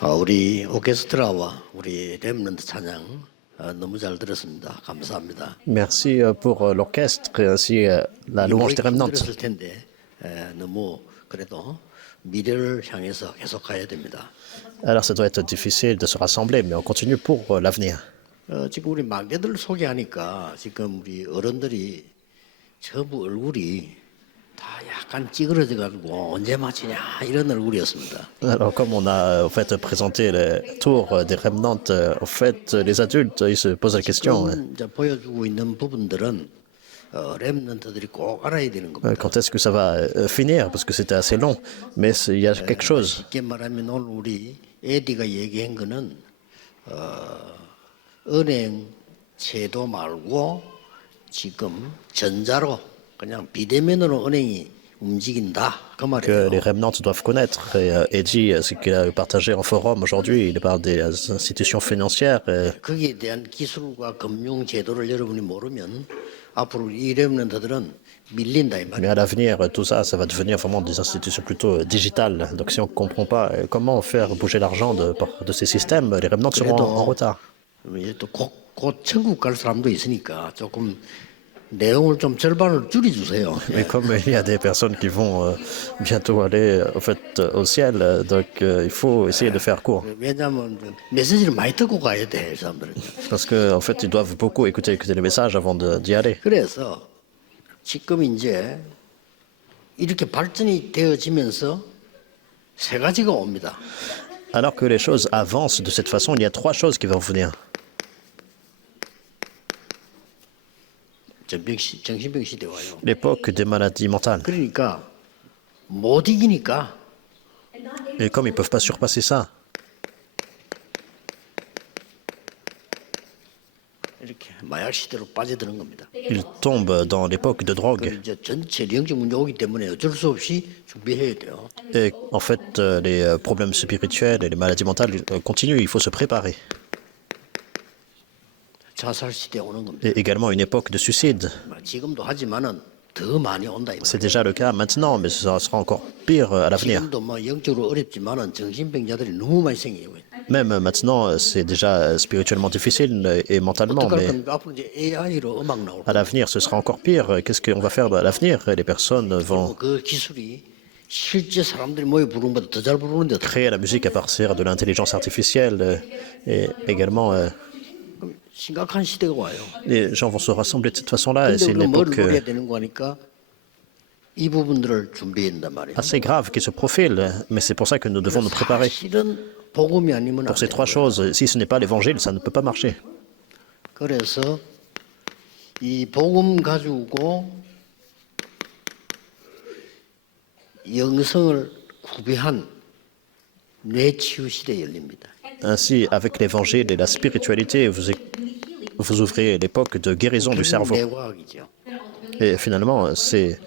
우리 오케스트라와 우리 렘넌트 찬양 너무 잘 들었습니다. 감사합니다. Merci pour l'orchestre et ainsi la louange des remnants. 힘들었을 텐데 너무 그래도 미래를 향해서 계속 가야 됩니다. Alors ça doit être difficile de se rassembler, mais on continue pour l'avenir. 지금 우리 막내들 소개하니까 지금 우리 어른들이 전부 얼굴이 다 약간 찌그러져 가지고 언제 마치냐 이런 얼굴이었습니다. Alors comme on a en fait présenté le tour des remnants, en fait les adultes ils se posent la question 지금 이제 보여주고 있는 부분들은 렘넌트들이 꼭 알아야 되는 겁니다. quand est-ce que ça va finir parce que c'était assez long, mais il y a quelque chose. 쉽게 말하면 오늘 우리 에디가 얘기한 거는 은행 제도 말고 지금 전자로 그냥 비대면으로 은행이 움직인다 그 Que 말이에요. les remnants doivent connaître. Et Eddie, ce qu'il a partagé en forum aujourd'hui, il parle des institutions financières. 거기에 대한 기술과 금융 제도를 여러분이 모르면 앞으로 이 렘넌트들은 밀린다 이 Mais 말이에요. à l'avenir, tout ça, ça va devenir vraiment des institutions plutôt digitales. Donc si on ne comprend pas comment faire bouger l'argent de ces systèmes, les remnants seront en retard. 이제 또곧 천국 갈 사람도 있으니까 조금 내용을 좀 절반을 줄여주세요. Mais comme il y a des personnes qui vont bientôt aller en fait, au ciel, donc il faut essayer de faire court. 왜냐하면 메시지를 많이 듣고 가야 돼, 사람들은. Parce qu'en en fait, ils doivent beaucoup écouter les messages avant d'y aller. 그래서 지금 이제 이렇게 발전이 되어지면서 세 가지가 옵니다. Alors que les choses avancent de cette façon, il y a trois choses qui vont venir. 정신병 시대 와요. L'époque des maladies mentales. 그러니까 못 이기니까 Et comme ils ne peuvent pas surpasser ça, 이렇게 마약 시대로 빠져드는 겁니다. ils tombent dans l'époque de drogue. 이제 전체 영적 문제 오기 때문에 어쩔 수 없이 준비해야 돼요. Et en fait, les problèmes spirituels et les maladies mentales continuent, il faut se préparer. 자살 시대 오는 겁니다. Et également une époque de suicide. 지금도 하지만은 더 많이 온다 이 C'est 말이에요. déjà le cas maintenant, mais ça sera encore pire à l'avenir. 지금도 뭐 영적으로 어렵지만은 정신병자들이 너무 많이 생겨요. Même maintenant, c'est déjà spirituellement difficile et mentalement, 어떡할 mais 겁니까? 앞으로 이제 AI로 음악 나올 à l'avenir, ce sera encore pire. Qu'est-ce qu'on va faire à l'avenir? Les personnes vont 그 기술이 실제 사람들이 모여 부르는 것보다 더 잘 부르는데 어떡해. créer la musique à partir de l'intelligence artificielle et également 그럼 심각한 시대가 와요. les gens vont se rassembler de cette façon-là. Et 근데 c'est une 우리가 뭘 époque 노려야 되는 거니까 이 부분들을 준비해야 된단 말이에요. assez grave qui se profile, mais c'est pour ça que nous devons nous préparer. 사실은 복음이 아니면 안 Pour ces 돼요. trois choses, si ce n'est pas l'évangile, ça ne peut pas marcher. 그래서 이 복음 가지고 영성을 구비한 뇌치유 시대 열립니다. Ainsi, avec l'évangile et la spiritualité, vous ouvrez l'époque de guérison du cerveau. 뇌과학이죠. Et finalement, c'est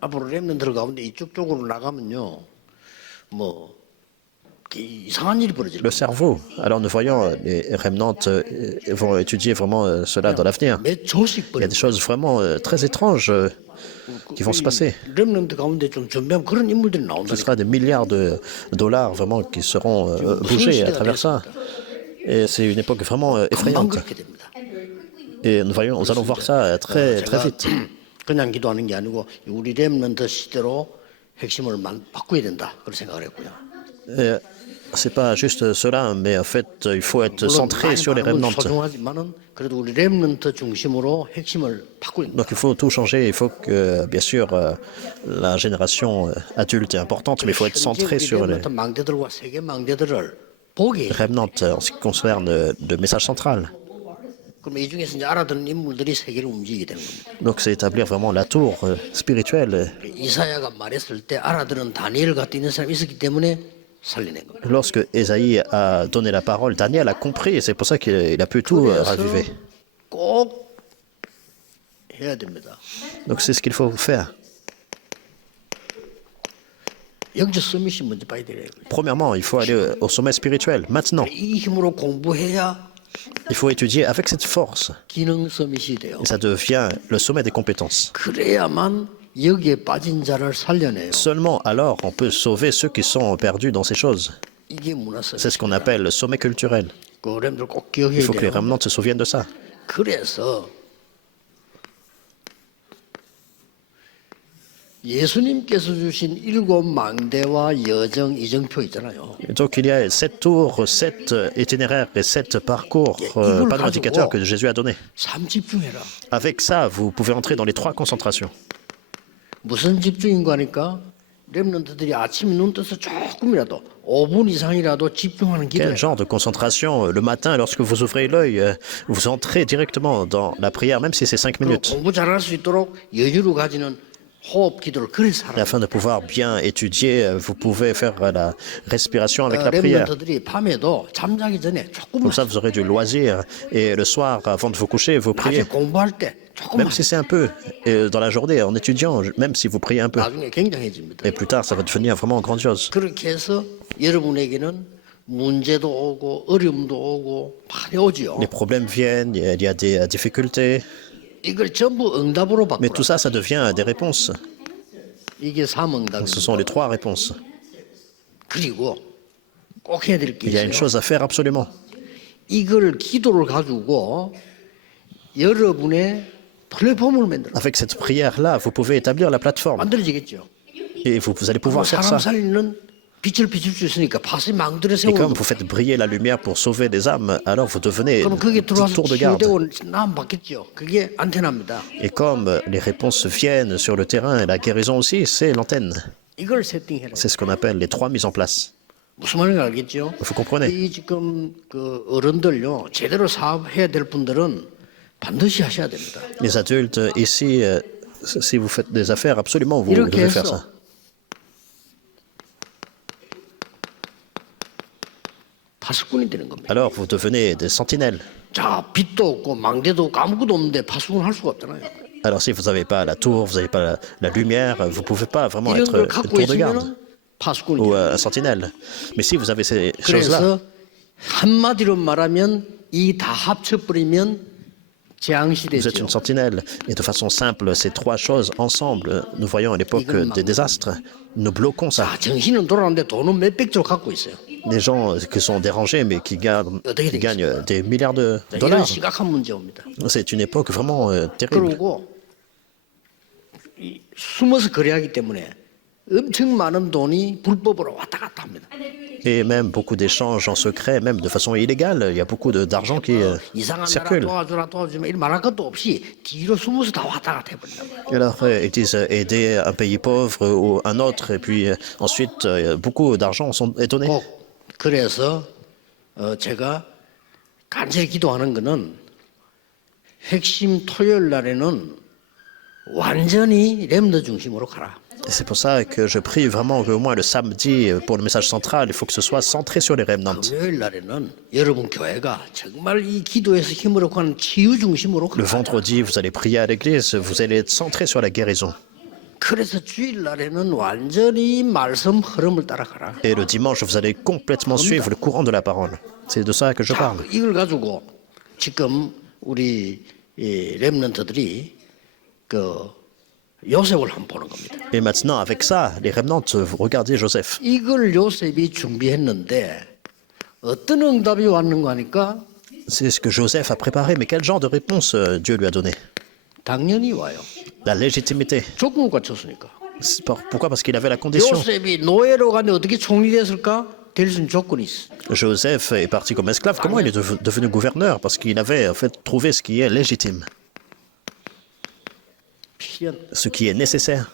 앞으로 렘넌트들 가운데 이쪽 쪽으로 나가면요, 뭐 이상한 일이 벌어질 le 거예요. cerveau. Alors nous voyons, les remnants vont étudier vraiment cela dans l'avenir. 몇 조씩 Il y a 벌어질 des choses vraiment très étranges qui vont se passer. 렘넌트 가운데 좀 준비하면 그런 인물들이 Ce 나온다니까. sera des milliards de dollars vraiment qui seront bougés à travers ça. Et c'est une époque vraiment 금방 effrayante. 그렇게 됩니다. Et nous allons voir ça très 제가 vite. 그냥 기도하는 게 아니고 우리 렘넌트 시대로 핵심을 바꿔야 된다 그런 생각을 했고요. Et c'est pas juste cela, mais en fait, il faut être centré sur les remnants. 소중하지만은 그래도 우리 렘넌트 중심으로 핵심을 바꿔야 된다. Donc il faut tout changer. Il faut que, bien sûr, la génération adulte est importante, mais il faut être centré sur les 렘넌트 망대들과 세계 망대들을 보게. 해요. remnants en ce qui concerne le message central. 그럼 이 중에서 이제 알아듣는 인물들이 세계를 움직이게 되는 겁니다. Donc c'est établir vraiment la tour spirituelle. 이사야가 말했을 때 알아들은 다니엘 같은 있는 사람이 있었기 때문에 살려낸 겁니다. Lorsque Ésaïe a donné la parole, Daniel a compris et c'est pour ça qu'il a pu tout raviver. 꼭 해야 됩니다. Donc c'est ce qu'il faut faire. 영적 서밋이 먼저 봐야 돼요. Premièrement, il faut aller au sommet spirituel. Maintenant, 이 힘으로 공부해야 il faut étudier avec cette force. 기능 서밋이 돼요. Et ça devient le sommet des compétences. 그래야만 여기에 빠진 자를 살려내요. Seulement alors on peut sauver ceux qui sont perdus dans ces choses. 이게 문화성. C'est ce qu'on appelle le sommet culturel. 그 렘들 꼭 Il 기억해야 faut que les 돼요. remnants se souviennent de ça. 그래서 예수님께서 주신 7망대와 여정 이정표 있잖아요. Donc il y a 7 tours, 7 itinéraires et 7 parcours, panneaux indicateurs que Jésus a donnés. 삶 집중해라. Avec ça, vous pouvez entrer dans les 3 concentrations. 무슨 집중인가 하니까 렘넌트들이 아침에 눈 떠서 조금이라도 5분 이상이라도 집중하는 Quel 기도예요. genre de concentration? Le matin, lorsque vous ouvrez l'œil, vous entrez directement dans la prière, même si c'est 5 minutes, 공부 잘할 수 있도록 여유를 가지는 호흡 기도를 그래서 하라. afin de pouvoir bien étudier. Vous pouvez faire la respiration avec la prière. 렘넌트들이 밤에도 잠자기 전에 조금만 Comme ça, vous aurez du loisir. Et le soir, avant de vous coucher, vous priez. 낮에 공부할 때 조금만 Même si c'est un peu, et dans la journée, en étudiant, même si vous priez un peu. 나중에 굉장해집니다. Et plus tard, ça va devenir vraiment grandiose. 그렇게 해서 여러분에게는 문제도 오고 어려움도 오고 많이 오지요. Les problèmes viennent, il y a des difficultés, 이걸 전부 응답으로 mais 바꾸라. tout ça, ça devient des réponses. 이게 Ce sont 삼응답입니다. les 3 réponses. 그리고 꼭 해야 될 게 Il y a une 있어요. chose à faire absolument. 이걸 기도를 가지고 여러분의 플랫폼을 만들어. Avec cette prière-là, vous pouvez établir la plateforme. 만들어지겠죠. Et vous allez pouvoir faire 사람 ça. 살리는 빛을 비출 수 있으니까 파수의 망들에 Et comme 세우는 vous faites briller la lumière pour sauver des âmes, alors vous devenez 그럼 그게 une 들어와서 tour de garde. 치유되고 나음 받겠죠. 그게 안테나입니다. Et comme les réponses viennent sur le terrain et la guérison aussi, c'est l'antenne. 이걸 세팅해라. C'est ce qu'on appelle les 3 mises en place. 무슨 말인지 알겠죠? Vous comprenez? 이 지금 그 어른들요 제대로 사업해야 될 분들은 반드시 하셔야 됩니다. Les adultes ici, si vous faites des affaires, absolument, vous 이렇게 devez faire 해서 ça. 파수꾼이 되는 겁니다. Alors vous devenez des sentinelles. 자, 빛도 없고 망대도 없고 아무것도 없는데 파수꾼 할 수가 없잖아요. Alors si vous n'avez pas la tour, vous n'avez pas la lumière, vous ne pouvez pas vraiment 이런 être 걸 une 갖고 tour de garde 있으면 파수꾼이 ou 돼요. un sentinelle. Mais si vous avez ces choses-là, 그래서 한마디로 말하면 이 다 합쳐버리면 vous êtes 재앙시대죠. une sentinelle. Et de façon simple, ces 3 choses ensemble, nous voyons à l'époque des désastres, nous bloquons ça. 자, 정신은 돌아오는데 돈은 몇백조 갖고 있어요. Des gens qui sont dérangés, mais qui gagnent des milliards de 자, 이런 dollars. 심각한 문제입니다. C'est une époque vraiment terrible. 그리고 이 숨어서 거래하기 때문에 엄청 많은 돈이 불법으로 왔다 갔다 합니다. Et même beaucoup d'échanges en secret, même de façon illégale. Il y a beaucoup d'argent qui 이상한 나라 circule. 도와주라 이런 말할 것도 없이 뒤로 숨어서 다 왔다 갔다 해버린다. Et alors, ils disent aider un pays pauvre ou un autre, et puis ensuite, beaucoup d'argent est donné. 꼭 그래서 제가 간절히 기도하는 거는 핵심 토요일 날에는 완전히 렘너 중심으로 가라. Et c'est pour ça que je prie vraiment qu'au moins le samedi, pour le message central, il faut que ce soit centré sur les remnants. 금요일 날에는 여러분 교회가 정말 이 기도에서 힘을 얻고 하는 치유 중심으로 Le 가라. vendredi, vous allez prier à l'église, vous allez être centré sur la guérison. 그래서 주일 날에는 완전히 말씀 흐름을 따라가라. Et le dimanche, vous allez complètement suivre le courant de la parole. C'est de ça que je 자, parle. 이걸 가지고 지금 우리 이 렘넌트들이 그 요셉을 한번 보는 겁니다. Et maintenant, avec ça, les remnants, vous regardez Joseph. 이걸 요셉이 준비했는데 어떤 응답이 왔는가 하니까 C'est ce que Joseph a préparé, mais quel genre de réponse Dieu lui a donné? 당연히 와요. La légitimité. 조건을 갖췄으니까. Pourquoi? Parce qu'il avait la condition. 요셉이 노예로 갔는데 어떻게 총리 됐을까? 될 수 있는 조건이 있어. Joseph est parti comme esclave. Comment il est devenu gouverneur? Parce qu'il avait en fait trouvé ce qui est légitime, 필연 ce qui est nécessaire,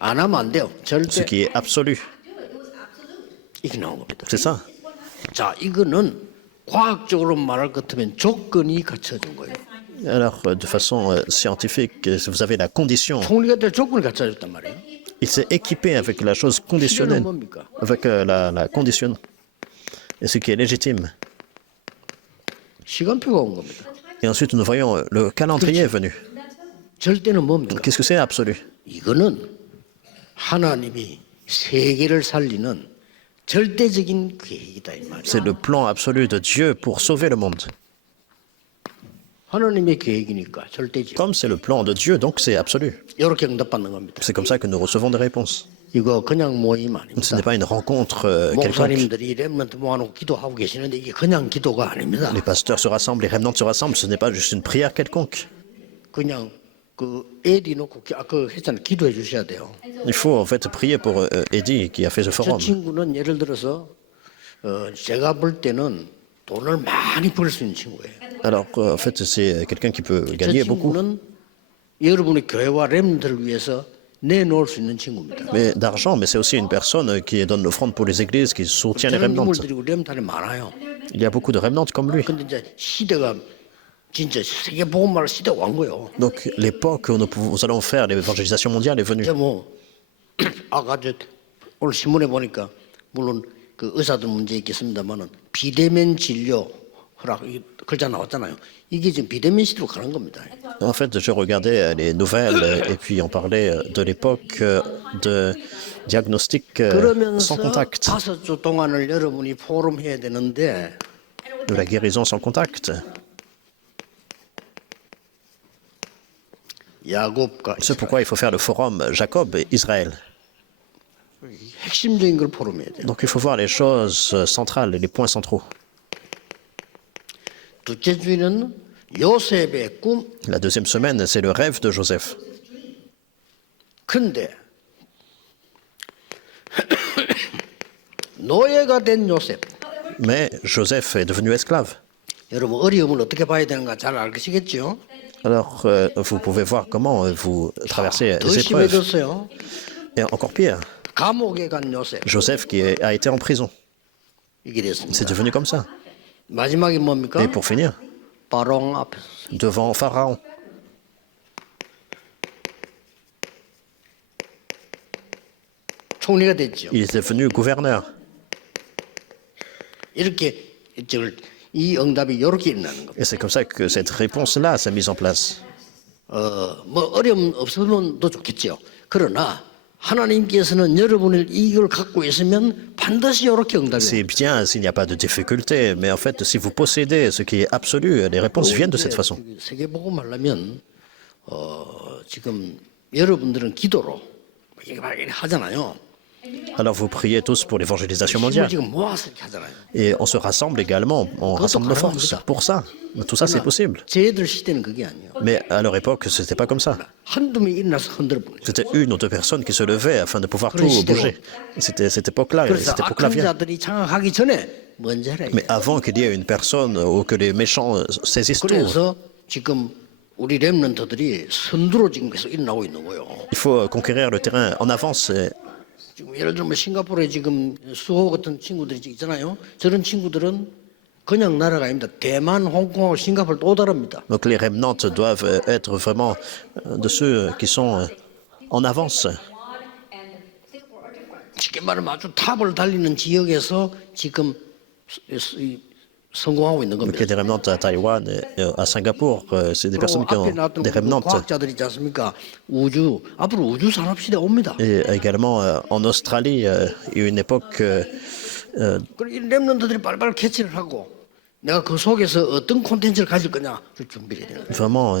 안 하면 안 돼요. ce 절대 qui est absolu. 이게 나온 겁니다. C'est ça. 자, 이거는 과학적으로 말할 것 같으면 조건이 갖춰진 거예요. Alors, de façon scientifique, vous avez la condition. 총리가 될 조건이 갖춰졌단 말이에요. Il s'est équipé avec la chose 필요는 conditionnelle, 뭡니까? avec la condition, et ce qui est légitime. 시간표가 온 겁니다. Et ensuite, nous voyons le calendrier est venu. 절대는 뭡니까? Qu'est-ce que c'est absolu? 이거는 하나님이 세계를 살리는 절대적인 계획이다 이 말이에요. C'est le plan absolu de Dieu pour sauver le monde. 하나님의 계획이니까 절대죠. Comme c'est le plan de Dieu, donc c'est absolu. 이렇게 응답받는 겁니다. C'est comme ça que nous recevons des réponses. 이거 그냥 모임 Ce 아닙니다. n'est pas une rencontre quelconque. 목사님들이 렘넌트 모아놓고 기도하고 계시는데 이게 그냥 기도가 아닙니다. Les pasteurs se rassemblent, les remnants se rassemblent, ce n'est pas juste une prière quelconque. 그냥 그 에디 놓고 그 했잖아요. 기도해 주셔야 돼요. Il faut en fait prier pour Eddie qui a fait ce 저 forum. 친구는 예를 들어서 제가 볼 때는 돈을 많이 벌 수 있는 친구예요. Alors en fait c'est quelqu'un qui peut 저 gagner beaucoup. 친구는 여러분의 교회와 렘넌트를 위해서 내놓을 수 있는 친구입니다. Mais d'argent, mais c'est aussi une personne qui donne l'offrande pour les églises, qui soutient les 저런 remnants. 인물들이 렘넌트에 많아요. Il y a beaucoup de remnants comme lui. 근데 이제 시대가 진짜 세계 복음화를 시대가 온 거예요. Donc l'époque où nous allons faire l'évangélisation mondiale est venue. 이제 뭐 아까 저 오늘 신문에 보니까 물론 그 의사들 문제 있겠습니다만은 비대면 진료 허락 이 글자 나왔잖아요. 이게 지금 비대면 시대로 가는 겁니다. En fait, je regardais les nouvelles et puis on parlait de l'époque de diagnostic sans 그러면서 contact, 5주 동안을 여러분이 포럼 해야 되는데 de la guérison sans contact. 야곱과 C'est pourquoi il faut faire le forum Jacob et Israël. 핵심적인 걸 포럼해야 돼요. Donc il faut voir les choses centrales et les points centraux. 둘째 주일은 요셉의 꿈. La deuxième semaine, c'est le rêve de Joseph. 근데 노예가 된 요셉. Mais Joseph est devenu esclave. 여러분 어려움을 어떻게 봐야 되는가 잘 알겠죠? Alors vous pouvez voir comment vous traversez 더 les épreuves. 심해졌어요. Et encore pire, 감옥에 간 요셉. Joseph qui a été en prison. 이게 C'est 됐습니다. devenu comme ça. 마지막이 뭡니까? Et pour finir, 바롱 앞에서. devant Pharaon. 총리가 됐죠. Il est devenu gouverneur. 이렇게 이 응답이 이렇게 일어나는 겁니다. Et c'est comme ça que cette réponse-là s'est mise en place. 뭐 어려움 없으면 더 좋겠죠. 그러나 하나님께서는 여러분을 이걸 갖고 있으면 반드시 이렇게 응답이 C'est bien s'il n'y a pas de difficulté, mais en fait, si vous possédez ce qui est absolu, les réponses viennent de cette façon. 세계 복음 하려면 지금 여러분들은 기도로 이게 막 이렇게 하잖아요. Alors vous priez tous pour l'évangélisation 힘을 mondiale. 지금 모아서 이렇게 하잖아요. Et on se rassemble également, on rassemble nos forces pour ça. Tout ça, c'est possible. 쟤들 시대는 그게 아니에요. Mais à leur époque, ce n'était pas comme ça. 한두 명이 일어나서 흔들어 버려요. C'était une ou deux personnes qui se levaient afin de pouvoir tout bouger. C'était cette époque-là, 그래서 cette époque-là 악한 vient. 자들이 장악하기 전에 먼저 해라. Mais avant qu'il y ait une personne ou que les méchants saisissent tout, 그래서 지금 우리 렘넌트들이 선두로 지금 계속 일어나고 있는 거예요. il faut conquérir le terrain en avance. 지금 예를 들면 싱가포르에 지금 수호 같은 친구들이 있잖아요. 저런 친구들은 그냥 나라가 아닙니다. 대만, 홍콩하고 싱가포르 또 다릅니다. Donc les remnants doivent être vraiment de ceux qui sont en avance. 쉽게 말하면 아주 탑을 달리는 지역에서 지금 성공하고 있는 Donc il y 겁니다. a des remnants à Taïwan et à Singapour. C'est des personnes qui 앞에 ont 나왔던 des remnants. 과학자들이 있지 않습니까? 우주 앞으로 우주 산업 시대 옵니다. Et également en Australie, il y a eu une époque 그리고 이 렘넌트들이 빨리빨리 캐치를 하고 내가 그 속에서 어떤 콘텐츠를 가질 거냐 그 준비를 해야 돼요. vraiment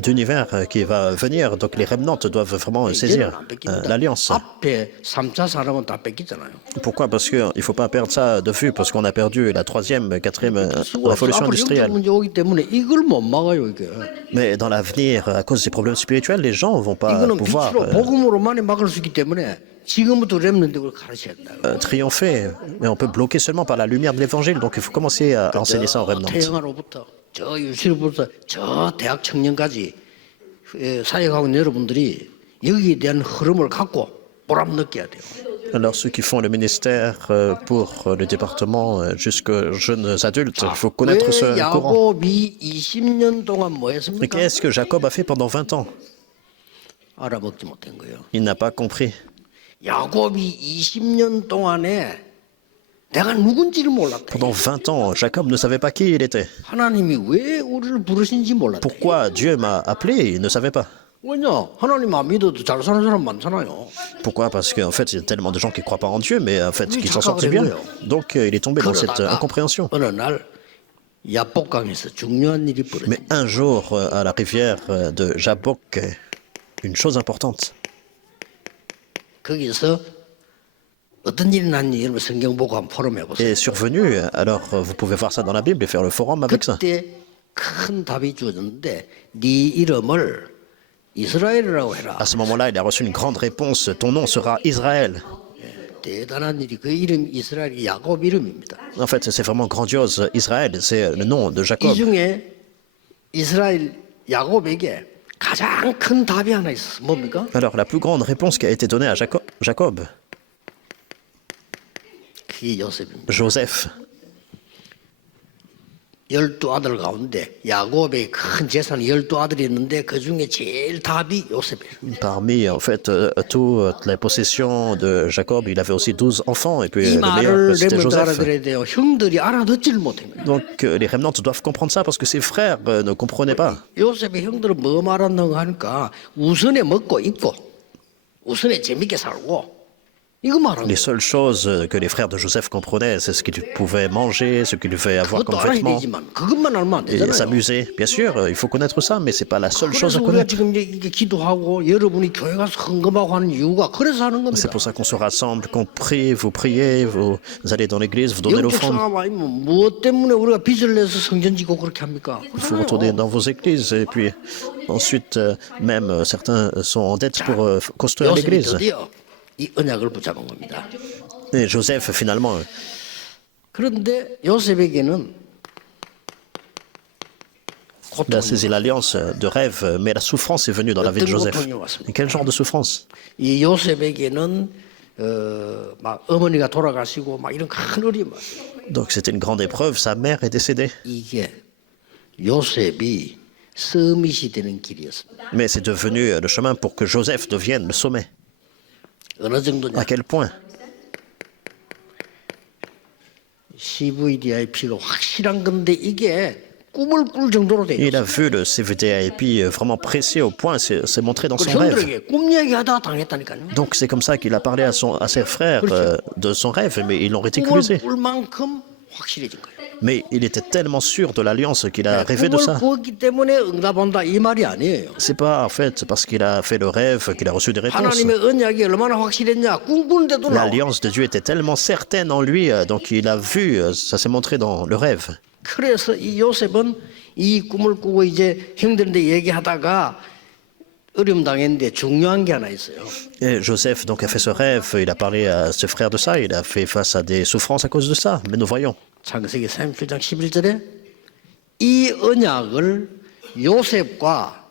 d'univers qui va venir. Donc les remnants doivent vraiment 이제는 saisir 안 뺏깁니다. l'alliance. 앞에 3차 산업은 다 뺏기잖아요. Pourquoi? Parce qu'il ne faut pas perdre ça de vue, parce qu'on a perdu la troisième, quatrième 수가 없어. révolution 앞으로 영적 industrielle. 문제 오기 때문에 이걸 못 막아요 이게. Mais dans l'avenir, à cause des problèmes spirituels, les gens ne vont pas 이거는 pouvoir 빛으로 복음으로만이 막을 수 있기 때문에 지금부터 렘넌트를 가르쳐야 된다. triompher. Mais on peut bloquer seulement par la lumière de l'évangile. Donc il faut commencer à enseigner ça aux remnants. 태영아로부터 저 유시로부터 저 대학 청년까지 사역하고 있는 여러분들이 여기에 대한 흐름을 갖고 보람 느껴야 돼요. Alors ceux qui font le ministère pour le département jusqu'aux jeunes adultes, il faut connaître ce 왜 courant. 야곱이 20년 동안 뭐 Mais 했습니까? qu'est-ce que Jacob a fait pendant 20 ans? 알아먹지 못한 거예요. Il n'a pas compris. 야곱이 20년 동안에 내가 누군지를 몰랐다. Pendant 20 ans, Jacob ne savait pas qui il était. 하나님이 왜 우리를 부르신지 몰랐다. Pourquoi Dieu m'a appelé? Il ne savait pas. 왜냐? 하나님 안 믿어도 잘 사는 사람 많잖아요. Pourquoi? Parce qu'en fait, il y a tellement de gens qui ne croient pas en Dieu, mais en fait, qui s'en sortent bien. Donc, il est tombé dans cette incompréhension. 어느 날 야복강에서 중요한 일이 Mais 벌어집니다. un jour, à la rivière de Jabbok, une chose importante. 거기서 어떤 일이 났는지 여러분 성경 보고 한번 포럼해 보세요. Est survenu, alors vous pouvez voir ça dans la Bible et faire le forum avec ça. 그때 큰 답이 주어졌는데 네 이름을 이스라엘이라고 해라. À ce moment-là, il a reçu une grande réponse. Ton nom sera Israël. 대단한 일이 그 이름 이스라엘이 야곱 이름입니다. En fait, c'est vraiment grandiose. Israël, c'est le nom de 이 Jacob. 중에 이스라엘 야곱에게 가장 큰 답이 하나 있었어. 뭡니까? Alors, la plus grande réponse qui a été donnée à Jacob, 그게 요셉입니다. Joseph. 12아들 가운데 야곱의 큰 재산이 12아들이 있는데 그 중에 제일 답이 요셉이에요. Parmi, en fait, toutes les possessions de Jacob, il avait aussi 12 enfants. Et puis, 이 le 말을 meilleur, c'était 렘넌트 Joseph. 알아들어야 돼요. 형들이 알아듣지를 못해요. Donc, les remnantes doivent comprendre ça parce que ses frères ne comprenaient pas. 요셉의 형들은 뭐 말한다고 하니까 우선에 먹고 입고 우선에 재밌게 살고 이거 말하는 Les 거예요. seules choses que les frères de Joseph comprenaient, c'est ce qu'ils pouvaient manger, ce qu'ils devaient avoir 그것도 comme 알아야 vêtements. 되지만 그것만 알면 안 Et 되잖아요. s'amuser. Bien sûr, il faut connaître ça, mais c'est pas la seule chose 그래서 à 우리가 connaître. 지금 이제 이게 기도하고 여러분이 교회 가서 헌금하고 하는 이유가 그래서 하는 C'est 겁니다. pour ça qu'on se rassemble, qu'on prie, vous priez, vous allez dans l'église, vous donnez 영적 l'offrande. 상황 아니면 무엇 때문에 우리가 빚을 내서 성전 짓고 그렇게 합니까? Vous retournez dans vos églises et puis ensuite, même certains sont en dette pour construire 요셉이 l'église. 드디어 이 언약을 붙잡은 겁니다. Et Joseph, finalement, 그런데 요셉에게는 il a saisi l'alliance de rêve, mais la souffrance est venue dans la vie de Joseph. Et quel genre de souffrance? 이 요셉에게는 막 어머니가 돌아가시고 막 이런 큰 어려움. Donc c'était une grande épreuve, sa mère est décédée. 이게 요셉이 서밋이 되는 길이었습니다. Mais c'est devenu le chemin pour que Joseph devienne le sommet. 어느 정도냐? À quel point? CVDIP가 확실한 건데 이게 꿈을 꿀 정도로 돼 Il a 있어요. vu le CVDIP vraiment précis au point, c'est montré dans son rêve. 형들에게 꿈 얘기하다가 당했다니까요. Donc c'est comme ça qu'il a parlé à ses frères de son rêve, mais ils l'ont 꿈을 ridiculisé. 꿀 만큼 확실해진 거예요. Mais il était tellement sûr de l'alliance qu'il a rêvé de 꿈을 ça. 꾸었기 때문에 응답한다 이 말이 아니에요. C'est pas en fait parce qu'il a fait le rêve qu'il a reçu des réponses. 하나님의 언약이 얼마나 확실했냐. 꿈꾸는데도 나와. L'alliance de Dieu était tellement certaine en lui, donc il a vu, ça s'est montré dans le rêve. 그래서 이 요셉은 이 꿈을 꾸고 이제 형들한테 얘기하다가 어려움 당했는데 중요한 게 하나 있어요. Et Joseph donc a fait ce rêve, il a parlé à ses frères de ça, il a fait face à des souffrances à cause de ça. Mais nous voyons, 창세기 37장 11절에 이 언약을 요셉과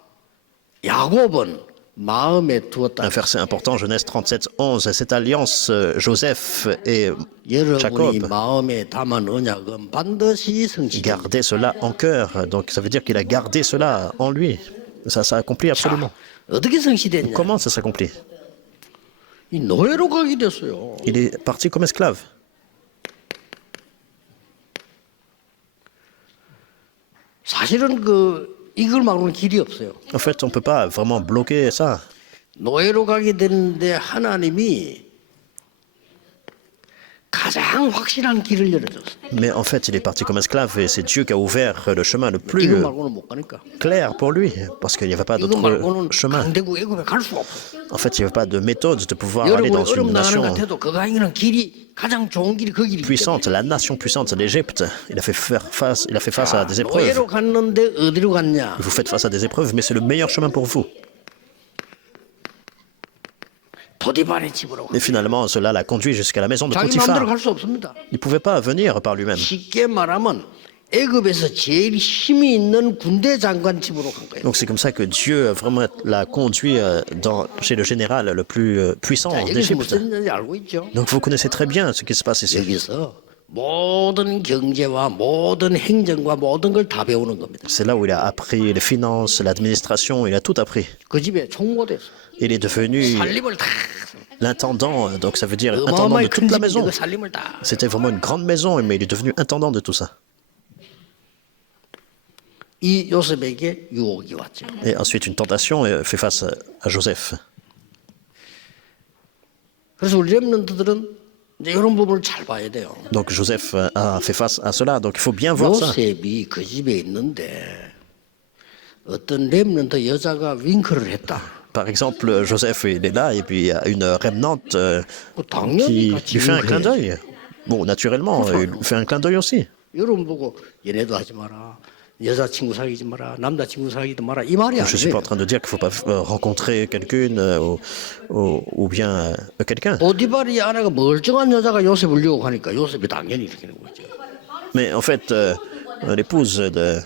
야곱은 마음에 un 두었다. verset important, Genèse 37, 11, cette alliance, Joseph et 여러분이 Jacob 마음에 담은 언약은 반드시 성취됩니다. gardaient cela en cœur. Donc ça veut dire qu'il a gardé cela en lui. Ça s'accomplit absolument. 어떻게 성취됐냐? Comment ça s'accomplit? 이 노예로 가게 됐어요. Il est parti comme esclave. 사실은 이걸 막는 길이 없어요. En fait, on ne peut pas vraiment bloquer ça. 노예로 가게 되는데 하나님이 가장 확실한 길을 열어줬어요. Mais en fait, il est parti comme esclave et c'est Dieu qui a ouvert le chemin le plus 이거 말고는 못 가니까. clair pour lui, parce qu'il n'y avait pas 이거 d'autre 말고는 chemin. 강대국 애굽에 갈 수가 없어요. En fait, il n'y avait pas de méthode de pouvoir aller 여러분이 dans une 어려움 당하는 것 nation 같아도 그가 있는 길이 가장 좋은 길이 그 길이기 때문에. puissante, la nation puissante, l'Égypte. Il a fait face à des épreuves. 노예로 갔는데 어디로 갔냐? Vous faites face à des épreuves, mais c'est le meilleur chemin pour vous. 도디발의 집으로. Et finalement, cela l'a conduit jusqu'à la maison de 자기 마음대로 Potiphar. 갈 수 없습니다. Il ne pouvait pas venir par lui-même. 쉽게 말하면 애굽에서 제일 힘이 있는 군대 장관 집으로 간 거예요. Donc c'est comme ça que Dieu vraiment l'a conduit chez le général le plus puissant 자, 여기서 d'Égypte. 무슨 일인지 알고 있죠? Donc vous connaissez très bien ce qui se passe ici. 여기서 모든 경제와 모든 행정과 모든 걸 다 배우는 겁니다. C'est là où il a appris les finances, l'administration, il a tout appris. 그 집에 총무됐어. Il est devenu 살림을 다 l'intendant, donc ça veut dire intendant de 어마어마하게 큰 toute la 집인데 maison. 그 살림을 다. C'était vraiment une grande maison, mais il est devenu intendant de tout ça. 이 요셉에게 유혹이 왔죠. Et ensuite, une tentation fait face à Joseph. 그래서 우리 렘넌트들은 이제 이런 부분을 잘 봐야 돼요. Donc Joseph a fait face à cela, donc il faut bien voir ça. 요셉이 그 집에 있는데 어떤 렘넌트 여자가 윙크를 했다. Par exemple, Joseph, il est là et puis il y a une révenante 당연히 qui 같이 lui fait un clin 윙크해야지. d'œil. Bon, naturellement, il lui fait un clin d'œil aussi. 여러분 보고 얘네도 하지 마라. 여자친구 사귀지 마라. 남자친구 사귀지 마라. 이 말이 Je ne suis pas en 아니에요. train de dire qu'il ne faut pas rencontrer quelqu'une ou bien quelqu'un. 보디발이 아내가 멀쩡한 여자가 요셉을 유혹하니까 요셉이 당연히 이렇게 하는 거죠. Mais en fait, l'épouse de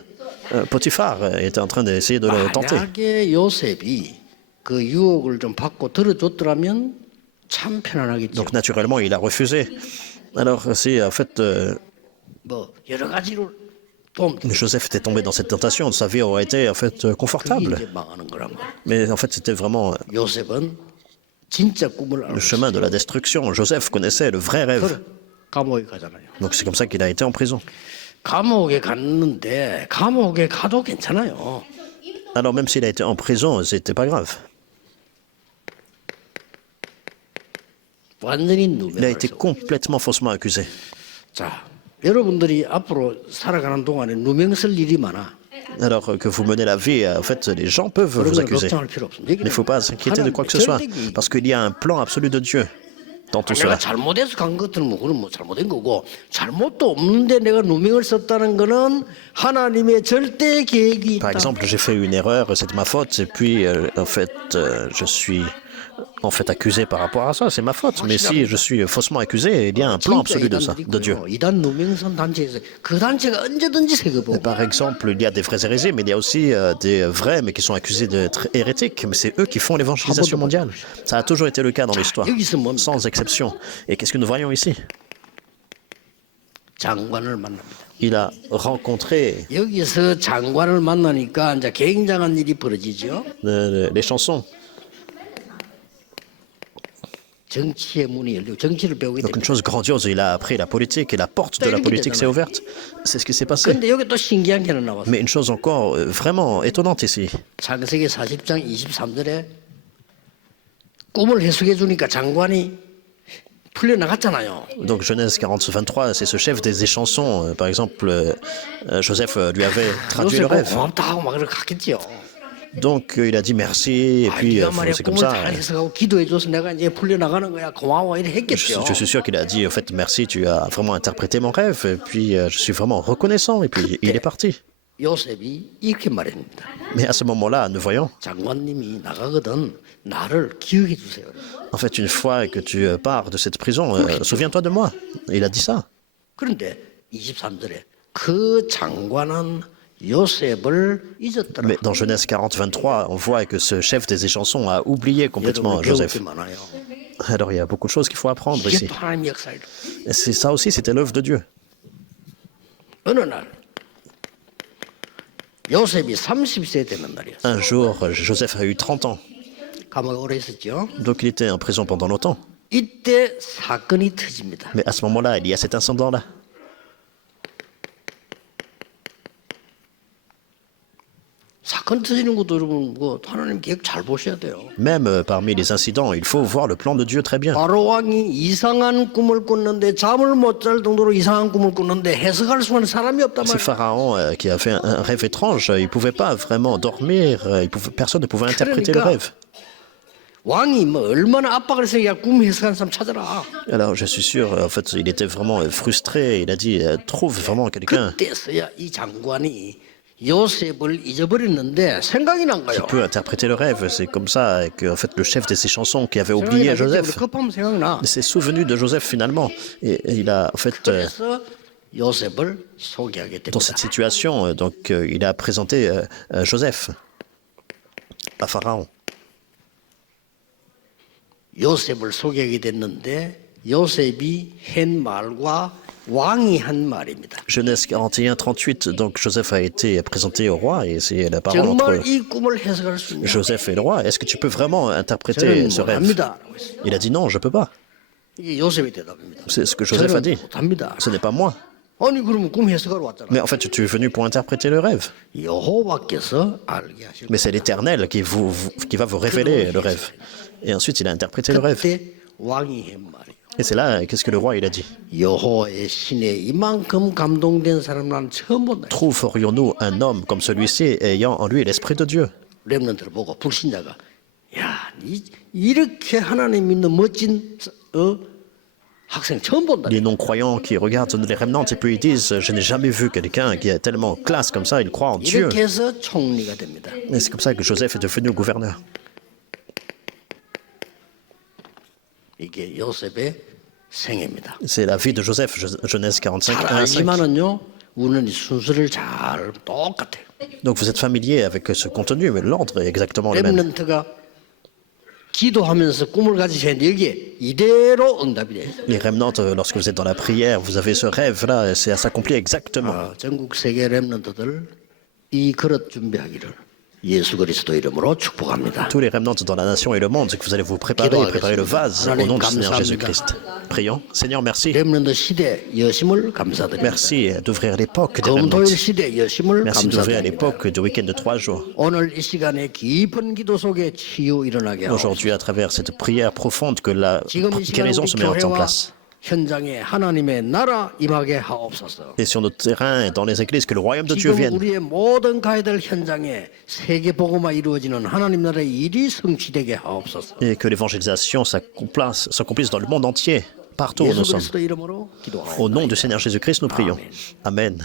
Potiphar était en train d'essayer de le tenter. 만약에 요셉이 그 유혹을 좀 받고 들어줬더라면 참 편안하겠죠. Donc naturellement, il a refusé. Alors c'est en fait, 뭐 여러 가지로 도움. Joseph était tombé dans cette tentation, sa vie aurait été en fait 그게 confortable. 이제 망하는 거란 말이에요. Mais en fait, c'était vraiment 요셉은 진짜 꿈을 le 알고 chemin de la destruction. Joseph connaissait le vrai rêve. 그래, 감옥에 가잖아요. Donc c'est comme ça qu'il a été en prison. 감옥에 갔는데 감옥에 가도 괜찮아요. Alors même s'il a été en prison, c'était pas grave. 완전히 Il a été 누명을 complètement faussement accusé. 자, 여러분들이 앞으로 살아가는 동안에 누명 쓸 일이 많아. Alors que vous menez la vie, en fait, les gens peuvent vous 그런 걸 accuser. 걱정할 필요 없습니다. Mais il ne faut pas s'inquiéter de quoi que ce soit, parce qu'il y a un plan absolu de Dieu dans tout 내가 cela. 잘못해서 간 것들은 뭐 그건 뭐 잘못된 거고 잘못도 없는데 내가 누명을 썼다는 거는 하나님의 절대 계획이 Par 있다. exemple, j'ai fait une erreur, c'est de ma faute, et puis en fait, je suis en fait accusé par rapport à ça, c'est ma faute. Mais si je suis faussement accusé, il y a un plan 진짜 absolu de ça, 이단들이 de Dieu. 있고요. 이단 누명선 단체에서 그 단체가 언제든지 세계보고 Par exemple, il y a des vrais hérésies, mais il y a aussi des vrais, mais qui sont accusés d'être hérétiques. Mais c'est eux qui font l'évangélisation mondiale. Ça a toujours été le cas dans l'histoire, 여기서 뭡니까? sans exception. Et qu'est-ce que nous voyons ici? 장관을 만납니다. Il a rencontré 여기서 장관을 만나니까 이제 굉장한 일이 벌어지죠. les chansons. 정치의 문이 열리고 정치를 배우게 Donc une 됩니다. chose grandiose, il a appris la politique et la porte de la politique s'est ouverte. C'est ce qui s'est passé. 그런데 여기 또 신기한 게 하나 나왔어요. Mais une chose encore vraiment étonnante ici. 창세기 40장 23절에 꿈을 해석해 주니까 장관이 풀려 나갔잖아요. Donc Genèse 40, 23, c'est ce chef des échansons. Par exemple, Joseph lui avait traduit le 요셉은 rêve. 고맙다 하고 막 그렇게 갔겠죠. Donc il a dit merci et 아, puis 네가 말이야 c'est comme 꿈을 ça. 잘 해석하고 기도해 줘서 내가 이제 풀려 나가는 거야. 고마워 이렇게 Je 했겠죠. suis sûr qu'il a dit en fait merci, tu as vraiment interprété mon rêve et puis je suis vraiment reconnaissant et puis il est parti. 요셉이 이렇게 말합니다. Mais à ce moment-là, nous voyons, 장관님이 나가거든 나를 기억해 주세요. en fait, une fois que tu pars de cette prison, souviens-toi de moi. Il a dit ça. 그런데 23절에 그 장관은 요셉을 잊었더라. Mais dans Genèse 40, 23, on voit que ce chef des échansons a oublié complètement 여러분 배울 Joseph. 게 많아요. Alors il y a beaucoup de choses qu'il faut apprendre 이게 ici. 또 하나님의 역사예요. Et c'est ça aussi, c'était l'œuvre de Dieu. 어느 날 요셉이 30세 되는 날이었어요. Un jour, Joseph a eu 30 ans. 감옥에 오래 있었죠. Donc il était en prison pendant longtemps. 이때 사건이 터집니다. Mais à ce moment-là, il y a cet incident-là. 사건 터지는 것도 여러분 뭐 하나님 계획 잘 보셔야 돼요. Même parmi les incidents, il faut voir le plan de Dieu très bien. 바로 왕이 이상한 꿈을 꿨는데 잠을 못 잘 정도로 이상한 꿈을 꿨는데 해석할 수 있는 사람이 없단 C'est 말이에요. Pharaon qui a fait un rêve étrange. Il ne pouvait pas vraiment dormir. Personne ne pouvait interpréter le rêve. 왕이 뭐 얼마나 압박을 해서 야 꿈 해석하는 사람 찾아라. Alors je suis sûr, en fait, il était vraiment frustré. Il a dit, trouve vraiment quelqu'un 그때서야 이 장관이 요셉을 잊어버렸는데 생각이 난 거예요. peut interpréter le rêve. C'est comme ça que, en fait, le chef de ces chansons qui avait 생각이 oublié 나기 때문에 Joseph 급하면 생각나. s'est souvenu de Joseph finalement. Et il a, en fait, 그래서 요셉을 소개하게 dans 됩니다. cette situation, donc il a présenté Joseph à Pharaon. 요셉을 소개하게 됐는데 요셉이 한 말과 왕이 한 말입니다. Genèse 41, 38, donc Joseph a été présenté au roi et c'est la parole entre 정말 이 꿈을 해석할 수 있냐? Joseph et le roi. Est-ce que tu peux vraiment interpréter 저는 ce rêve? 못합니다. 라고 했어요. Il a dit non, je peux pas. 이게 요셉의 대답입니다. C'est ce que Joseph a dit. 저는 못합니다. Ce n'est pas moi. 아니 그러면 꿈 해석하러 왔잖아. Mais en fait, tu es venu pour interpréter le rêve. 여호와께서 알게 하실 Mais c'est l'Éternel qui va vous révéler le rêve. Et ensuite, il a interprété le rêve. 그때 왕이 한 말이요. Et c'est là, qu'est-ce que le roi il a dit? 여호와의 신에 이만큼 감동된 사람은 난 처음 본다. Trouverions-nous un homme comme celui-ci ayant en lui l'Esprit de Dieu? 렘넌트를 보고 불신자가 야, 이렇게 하나님 믿는 멋진 학생 처음 본다. Les non-croyants qui regardent les remnants et puis ils disent je n'ai jamais vu quelqu'un qui est tellement classe comme ça, il croit en Dieu. 이렇게 해서 총리가 됩니다. Et c'est comme ça que Joseph est devenu gouverneur. 이게 요셉의 생애입니다. C'est la vie de Joseph, Genèse 45, 잘 1 à 5. 알지만은요, 우리는 이 순서를 잘 똑같아요. Donc vous êtes familier avec ce contenu, mais l'ordre est exactement le même. 렘넌트가 기도하면서 꿈을 가지셨는데 여기에 이대로 응답이 돼요. Les remnants, lorsque vous êtes dans la prière, vous avez ce rêve-là, et ça s'accomplit exactement. 전국 세계 렘넌트들 이 그릇 준비하기를 예수 그리스도 이름으로 축복합니다. Tous les remnants dans la nation et le monde, c'est que vous allez vous préparer le vase au nom du Seigneur Jésus-Christ. Prions. Seigneur, merci. 렘넌트 시대 여심을 감사드립니다. Merci d'ouvrir l'époque des 검토일 remnants. 시대 여심을 Merci d'ouvrir 감사드립니다. l'époque du week-end de 3 jours. 오늘 이 시간에 깊은 기도 속에 치유 일어나게 하옵소서. Aujourd'hui, à travers cette prière profonde, que la 지금 이 시간 guérison 우리 se mette en 교회와 place. 현장에 하나님의 나라 임하게 하옵소서. Et sur notre terrain, dans les églises, que le royaume de Dieu 지금 vienne. 우리의 모든 가야 될 현장에 세계 복음화 이루어지는 하나님 나라의 일이 성취되게 하옵소서. Et que l'évangélisation s'accomplisse dans le monde entier, partout où 예수 nous sommes. 그리스도 이름으로 기도하옵소서. Au nom du Seigneur Jésus-Christ, nous prions. Amen.